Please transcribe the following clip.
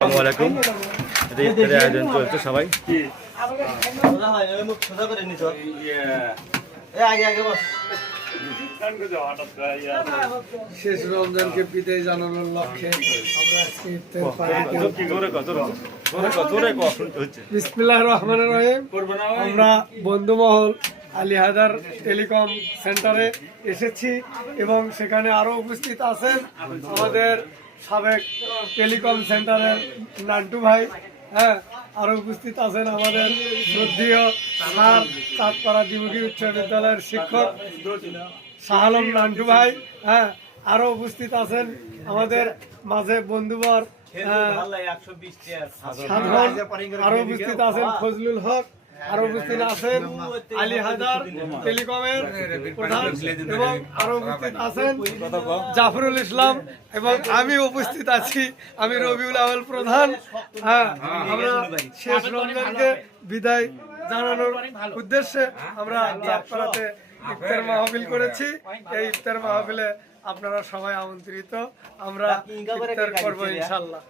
আসসালামু আলাইকুম। ইফতারের আয়োজন চলছে সবাই। শেষ রমজানকে বিদায় জানানোর লক্ষ্যে আমরা আজকে ইফতার পার্টি বিসমিল্লাহির রহমানির রহিম। আমরা বন্ধুমহল আলী হায়দার টেলিকম সেন্টারে এসেছি এবং সেখানে আরো উপস্থিত আছেন আমাদের সাবেক টেলিকম সেন্টারের নান্টু ভাই, হ্যাঁ, আরো উপস্থিত আছেন আমাদের শ্রদ্ধেয় স্যার চাঁদপাড়া দ্বিমুখী উচ্চ বিদ্যালয়ের শিক্ষক শাহ আলম নান্টু ভাই, হ্যাঁ, আরো উপস্থিত আছেন আমাদের মাঝে বন্ধুবর সাধারণ, আরো উপস্থিত আছেন ফজলুল হক, আরো উপস্থিত আছেন আলী হায়দার টেলিকমের প্রধান এবং আরো উপস্থিত আছেন জাফরুল ইসলাম এবং আমি উপস্থিত আছি, আমি রবিউল আউয়াল প্রধান। হ্যাঁ, আমরা শেষ রমজানকে বিদায় জানানোর উদ্দেশ্যে আমরা চাঁদপাড়াতে ইফতার মাহফিল করেছি। এই ইফতার মাহফিলে আপনারা সবাই আমন্ত্রিত, আমরা ইফতার করবো ইনশাআল্লাহ।